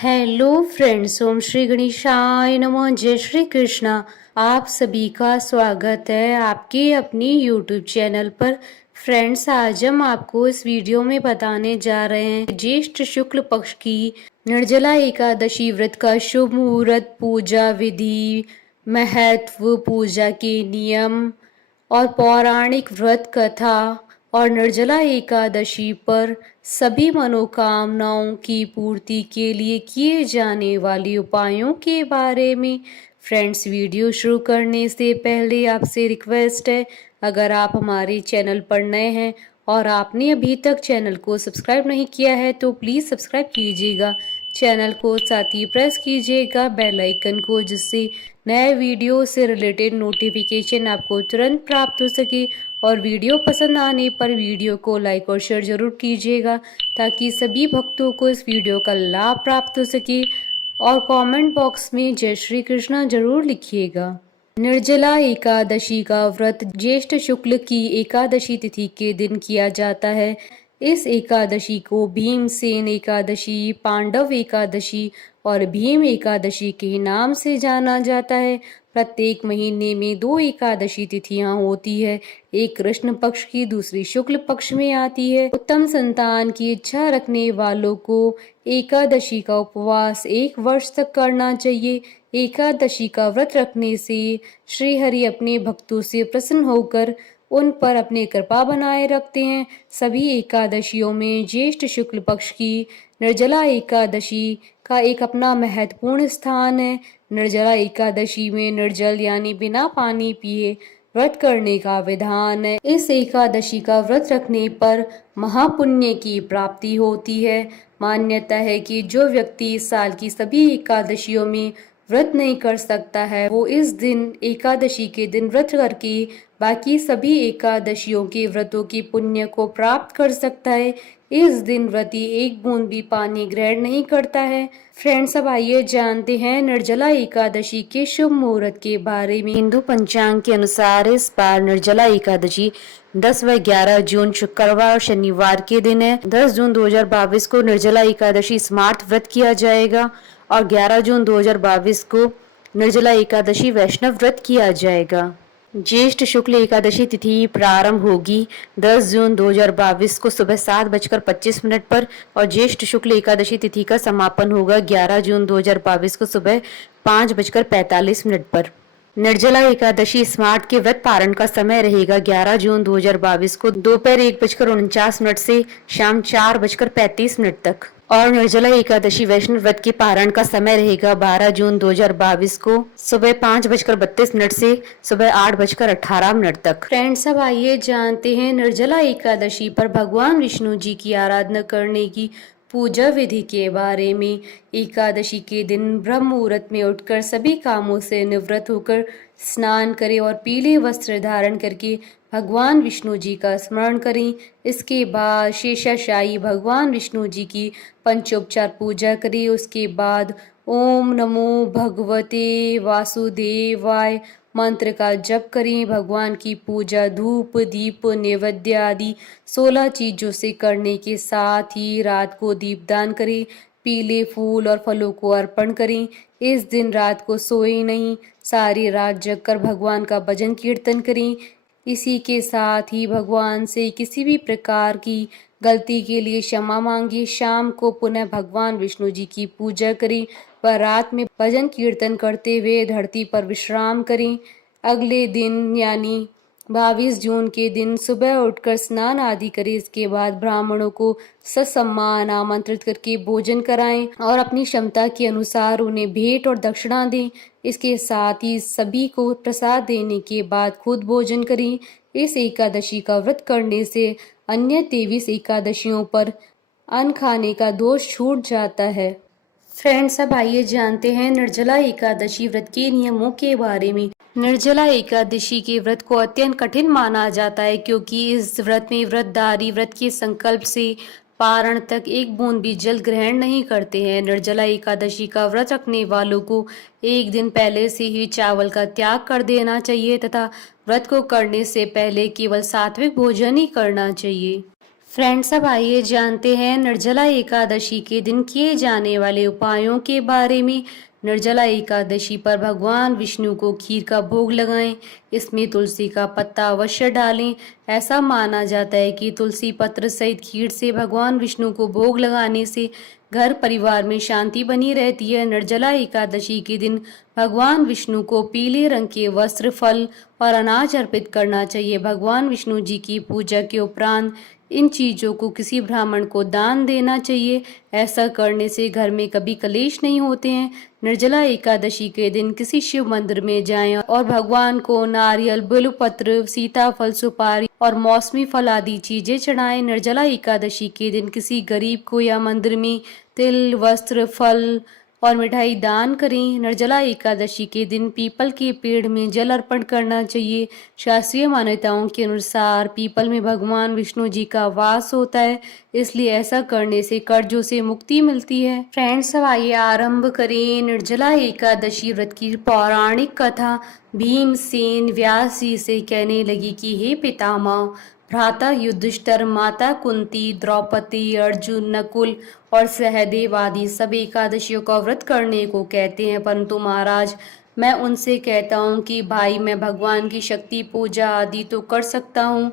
Hello friends, ओम श्री गणेशाय नमः। जय श्री कृष्णा। आप सभी का स्वागत है आपके अपनी यूट्यूब चैनल पर। फ्रेंड्स, आज हम आपको इस वीडियो में बताने जा रहे हैं ज्येष्ठ शुक्ल पक्ष की निर्जला एकादशी व्रत का शुभ मुहूर्त, पूजा विधि, महत्व, पूजा के नियम और पौराणिक व्रत कथा और निर्जला एकादशी पर सभी मनोकामनाओं की पूर्ति के लिए किए जाने वाले उपायों के बारे में। फ्रेंड्स, वीडियो शुरू करने से पहले आपसे रिक्वेस्ट है, अगर आप हमारे चैनल पर नए हैं और आपने अभी तक चैनल को सब्सक्राइब नहीं किया है तो प्लीज़ सब्सक्राइब कीजिएगा चैनल को, साथ ही प्रेस कीजिएगा बेल आइकन को, जिससे नए वीडियो से रिलेटेड नोटिफिकेशन आपको तुरंत प्राप्त हो सके। और वीडियो पसंद आने पर वीडियो को लाइक और शेयर जरूर कीजिएगा ताकि सभी भक्तों को इस वीडियो का लाभ प्राप्त हो सके। और कमेंट बॉक्स में जय श्री कृष्णा जरूर लिखिएगा। निर्जला एकादशी का व्रत ज्येष्ठ शुक्ल की एकादशी तिथि के दिन किया जाता है। इस एकादशी को भीमसेन एकादशी, पांडव एकादशी और भीम एकादशी के नाम से जाना जाता है। प्रत्येक महीने में 2 एकादशी तिथियां होती है, एक कृष्ण पक्ष की, दूसरी शुक्ल पक्ष में आती है। उत्तम संतान की इच्छा रखने वालों को एकादशी का उपवास 1 वर्ष तक करना चाहिए। एकादशी का व्रत रखने से श्री हरि अपने भक्तों से प्रसन्न होकर उन पर अपनी कृपा बनाए रखते हैं। सभी एकादशियों में ज्येष्ठ शुक्ल पक्ष की निर्जला एकादशी का एक अपना महत्वपूर्ण स्थान है। निर्जला एकादशी में निर्जल यानी बिना पानी पिए व्रत करने का विधान है। इस एकादशी का व्रत रखने पर महापुण्य की प्राप्ति होती है। मान्यता है कि जो व्यक्ति साल की सभी एकादशियों में व्रत नहीं कर सकता है, वो इस दिन एकादशी के दिन व्रत करके बाकी सभी एकादशियों के व्रतों की पुण्य को प्राप्त कर सकता है। इस दिन व्रती 1 बूंद भी पानी ग्रहण नहीं करता है। फ्रेंड्स, अब आइए जानते हैं निर्जला एकादशी के शुभ मुहूर्त के बारे में। हिंदू पंचांग के अनुसार इस बार निर्जला एकादशी 10 व 11 जून शुक्रवार और शनिवार के दिन है। 10 जून 2022 को निर्जला एकादशी स्मार्त व्रत किया जाएगा और 11 जून 2022 को निर्जला एकादशी वैष्णव व्रत किया जाएगा। ज्येष्ठ शुक्ल एकादशी तिथि प्रारंभ होगी 10 जून 2022 को सुबह 7:25 पर और ज्येष्ठ शुक्ल एकादशी तिथि का समापन होगा 11 जून 2022 को सुबह 5:45 पर। निर्जला एकादशी स्मार्ट के व्रत पारण का समय रहेगा 11 जून 2022 को दोपहर 1:49 से शाम 4:35 तक। और निर्जला एकादशी वैष्णव व्रत के पारण का समय रहेगा 12 जून 2022 को सुबह 5:32 से सुबह 8:18 तक। फ्रेंड्स, अब आइए जानते हैं निर्जला एकादशी पर भगवान विष्णु जी की आराधना करने की पूजा विधि के बारे में। एकादशी के दिन ब्रह्म मुहूर्त में उठकर सभी कामों से निवृत्त होकर स्नान करें और पीले वस्त्र धारण करके भगवान विष्णु जी का स्मरण करें। इसके बाद शेषाशायी भगवान विष्णु जी की पंचोपचार पूजा करें। उसके बाद ओम नमो भगवते वासुदेवाय मंत्र का जप करें। भगवान की पूजा धूप, दीप, नैवेद्य आदि 16 चीजों से करने के साथ ही रात को दीपदान करें। पीले फूल और फलों को अर्पण करें। इस दिन रात को सोए नहीं, सारी रात जगकर भगवान का भजन कीर्तन करें। इसी के साथ ही भगवान से किसी भी प्रकार की गलती के लिए क्षमा मांगे। शाम को पुनः भगवान विष्णु जी की पूजा करें व रात में भजन कीर्तन करते हुए धरती पर विश्राम करें। अगले दिन यानी 22 जून के दिन सुबह उठकर स्नान आदि करें। इसके बाद ब्राह्मणों को ससम्मान आमंत्रित करके भोजन कराएं और अपनी क्षमता के अनुसार उन्हें भेंट और दक्षिणा दें। इसके साथ ही सभी को प्रसाद देने के बाद खुद भोजन करें। इस एकादशी का व्रत करने से अन्य 23 एकादशियों पर अन्न खाने का दोष छूट जाता है। फ्रेंड्स, अब आइए जानते हैं निर्जला एकादशी व्रत के नियमों के बारे में। निर्जला एकादशी के व्रत को अत्यंत कठिन माना जाता है क्योंकि इस व्रत में व्रतधारी व्रत के संकल्प से पारण तक 1 बूंद भी जल ग्रहण नहीं करते हैं। निर्जला एकादशी का व्रत रखने वालों को 1 दिन पहले से ही चावल का त्याग कर देना चाहिए तथा व्रत को करने से पहले केवल सात्विक भोजन ही करना चाहिए। फ्रेंड्स, अब आइए जानते हैं निर्जला एकादशी के दिन किए जाने वाले उपायों के बारे में। निर्जला एकादशी पर भगवान विष्णु को खीर का भोग लगाएं। इसमें तुलसी का पत्ता अवश्य डालें। ऐसा माना जाता है कि तुलसी पत्र सहित खीर से भगवान विष्णु को भोग लगाने से घर परिवार में शांति बनी रहती है। निर्जला एकादशी के दिन भगवान विष्णु को पीले रंग के वस्त्र, फल और अनाज अर्पित करना चाहिए। भगवान विष्णु जी की पूजा के उपरांत इन चीजों को किसी ब्राह्मण को दान देना चाहिए। ऐसा करने से घर में कभी कलेश नहीं होते हैं। निर्जला एकादशी के दिन किसी शिव मंदिर में जाएं और भगवान को नारियल, बेलपत्र, सीताफल, सुपारी और मौसमी फल आदि चीजें चढ़ाएं। निर्जला एकादशी के दिन किसी गरीब को या मंदिर में तिल, वस्त्र, फल और मिठाई दान करें। निर्जला एकादशी के दिन पीपल के पेड़ में जल अर्पण करना चाहिए। शास्त्रीय मान्यताओं के अनुसार पीपल में भगवान विष्णु जी का वास होता है, इसलिए ऐसा करने से कर्जों से मुक्ति मिलती है। फ्रेंड्स, अब आइए आरंभ करें निर्जला एकादशी व्रत की पौराणिक कथा। भीमसेन व्यास जी से कहने लगी कि हे पितामह, भ्राता युधिष्ठिर, माता कुंती, द्रौपदी, अर्जुन, नकुल और सहदेव आदि सब एकादशियों का व्रत करने को कहते हैं, परंतु महाराज मैं उनसे कहता हूँ कि भाई, मैं भगवान की शक्ति पूजा आदि तो कर सकता हूँ,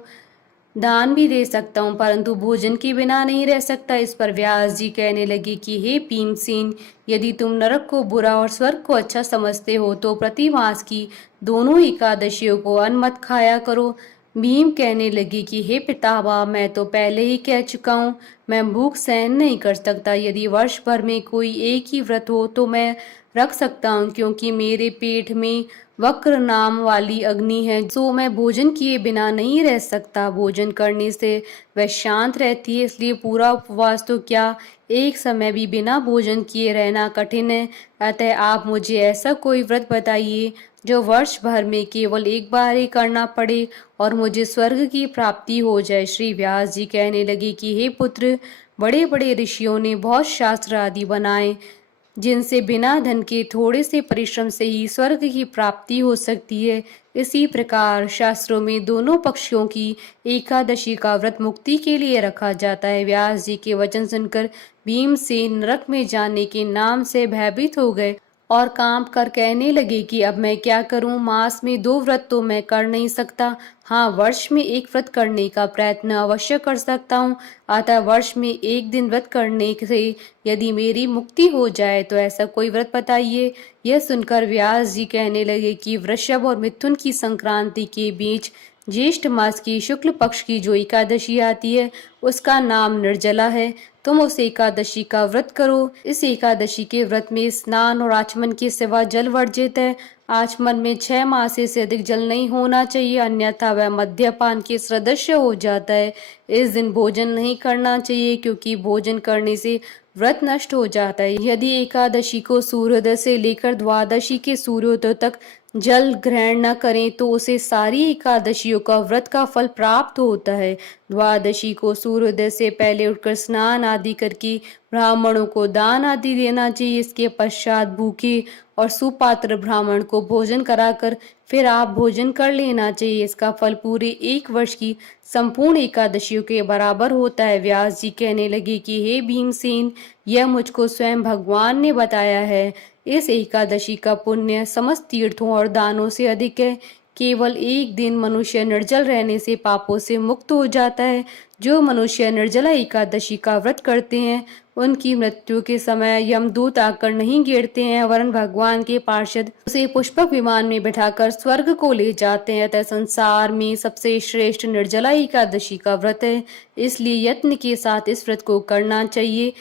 दान भी दे सकता हूँ, परंतु भोजन के बिना नहीं रह सकता। इस पर व्यास जी कहने लगे कि हे भीमसेन, यदि तुम नरक को बुरा और स्वर्ग को अच्छा समझते हो तो प्रतिमास की दोनों एकादशियों को अन्न मत खाया करो। भीम कहने लगे कि हे पितामह, मैं तो पहले ही कह चुका हूँ, मैं भूख सहन नहीं कर सकता। यदि वर्ष भर में कोई एक ही व्रत हो तो मैं रख सकता हूँ, क्योंकि मेरे पेट में वक्र नाम वाली अग्नि है, जो मैं भोजन किए बिना नहीं रह सकता। भोजन करने से वह शांत रहती है, इसलिए पूरा उपवास तो क्या, एक समय भी बिना भोजन किए रहना कठिन है। अतः आप मुझे ऐसा कोई व्रत बताइए जो वर्ष भर में केवल एक बार ही करना पड़े और मुझे स्वर्ग की प्राप्ति हो जाए। श्री व्यास जी कहने लगे कि हे पुत्र, बड़े बड़े ऋषियों ने बहुत शास्त्र आदि बनाए, जिनसे बिना धन के थोड़े से परिश्रम से ही स्वर्ग की प्राप्ति हो सकती है। इसी प्रकार शास्त्रों में दोनों पक्षों की एकादशी का व्रत मुक्ति के लिए रखा जाता है। व्यास जी के वचन सुनकर भीमसेन नरक में जाने के नाम से भयभीत हो गए और कांप कर कहने लगे कि अब मैं क्या करूं, मास में 2 व्रत तो मैं कर नहीं सकता, हाँ वर्ष में एक व्रत करने का प्रयत्न अवश्य कर सकता हूँ। अतः वर्ष में एक दिन व्रत करने से यदि मेरी मुक्ति हो जाए तो ऐसा कोई व्रत बताइए। यह सुनकर व्यास जी कहने लगे कि वृषभ और मिथुन की संक्रांति के बीच ज्येष्ठ मास की शुक्ल पक्ष की जो एकादशी आती है उसका नाम निर्जला है। तुम उस एकादशी का व्रत करो। इस एकादशी के व्रत में स्नान और आचमन के सिवा जल वर्जित है। आचमन में 6 माह से अधिक जल नहीं होना चाहिए, अन्यथा वह मद्यपान के सदृश हो जाता है। इस दिन भोजन नहीं करना चाहिए, क्योंकि भोजन करने से व्रत नष्ट हो जाता है। यदि एकादशी को सूर्योदय से लेकर द्वादशी के सूर्योदय तक जल ग्रहण न करें तो उसे सारी एकादशियों का व्रत का फल प्राप्त होता है। द्वादशी को सूर्योदय से पहले उठकर स्नान आदि करके ब्राह्मणों को दान आदि देना चाहिए। इसके पश्चात भूखे और सुपात्र ब्राह्मण को भोजन कराकर फिर आप भोजन कर लेना चाहिए। इसका फल पूरे 1 वर्ष की संपूर्ण एकादशियों के बराबर होता है। व्यास जी कहने लगे कि हे भीमसेन, यह मुझको स्वयं भगवान ने बताया है। इस एकादशी का पुण्य समस्त तीर्थों और दानों से अधिक है। केवल एक दिन मनुष्य निर्जल रहने से पापों से मुक्त हो जाता है। जो मनुष्य निर्जला एकादशी का व्रत करते हैं उनकी मृत्यु के समय यमदूत आकर नहीं घेरते हैं, वरन भगवान के पार्षद उसे पुष्पक विमान में बिठाकर स्वर्ग को ले जाते हैं। अतः संसार में सबसे श्रेष्ठ निर्जला एकादशी का व्रत है, इसलिए यत्न के साथ इस व्रत को करना चाहिए।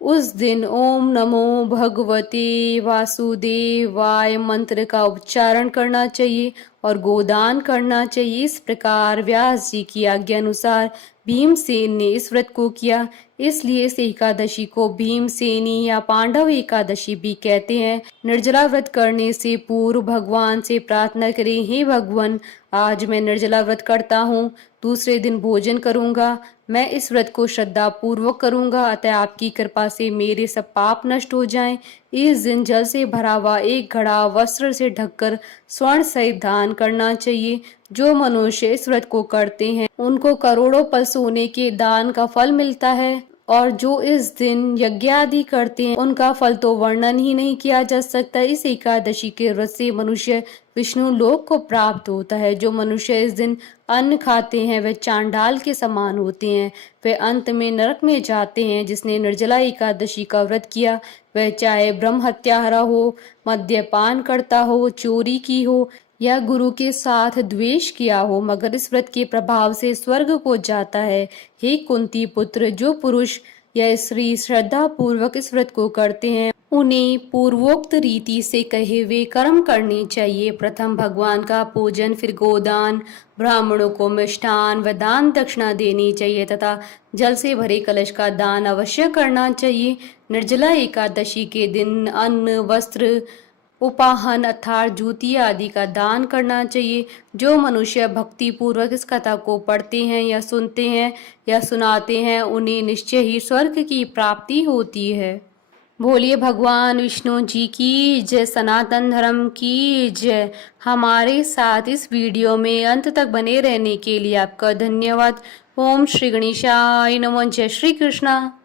उस दिन ओम नमो भगवते वासुदेवाय मंत्र का उच्चारण करना चाहिए और गोदान करना चाहिए। इस प्रकार व्यास जी की आज्ञा अनुसार भीमसेन ने इस व्रत को किया, इसलिए इस एकादशी को भीमसेनी या पांडव एकादशी भी कहते हैं। निर्जला व्रत करने से पूर्व भगवान से प्रार्थना करें, हे भगवान, आज मैं निर्जला व्रत करता हूँ, दूसरे दिन भोजन करूंगा। मैं इस व्रत को श्रद्धा पूर्वक करूंगा, अतः आपकी कृपा से मेरे सब पाप नष्ट हो जाएं। इस दिन जल से भरा हुआ एक घड़ा वस्त्र से ढककर स्वर्ण सहित दान करना चाहिए। जो मनुष्य इस व्रत को करते हैं उनको करोड़ों पल सोने के दान का फल मिलता है, और जो इस दिन यज्ञ आदि करते हैं उनका फल तो वर्णन ही नहीं किया जा सकता। इस एकादशी के व्रत से मनुष्य विष्णु लोक को प्राप्त होता है। जो मनुष्य इस दिन अन्न खाते हैं वे चांडाल के समान होते हैं, वे अंत में नरक में जाते हैं। जिसने निर्जला एकादशी का व्रत किया वह चाहे ब्रह्म हत्यारा हो, मद्यपान करता हो, चोरी की हो या गुरु के साथ द्वेष किया हो, मगर इस व्रत के प्रभाव से स्वर्ग को जाता है। हे कुंती पुत्र, जो पुरुष या स्त्री श्रद्धा पूर्वक इस व्रत को करते हैं उन्हें पूर्वोक्त रीति से कहे हुए कर्म करने चाहिए। प्रथम भगवान का पूजन, फिर गोदान, ब्राह्मणों को मिष्ठान व दान दक्षिणा देनी चाहिए तथा जल से भरे कलश का दान अवश्य करना चाहिए। निर्जला एकादशी के दिन अन्न, वस्त्र, उपाहन अर्थात जूती आदि का दान करना चाहिए। जो मनुष्य भक्ति पूर्वक इस कथा को पढ़ते हैं या सुनते हैं या सुनाते हैं उन्हें निश्चय ही स्वर्ग की प्राप्ति होती है। बोलिए भगवान विष्णु जी की जय, सनातन धर्म की जय। हमारे साथ इस वीडियो में अंत तक बने रहने के लिए आपका धन्यवाद। ओम श्री गणेशाय नमः। जय श्री कृष्णा।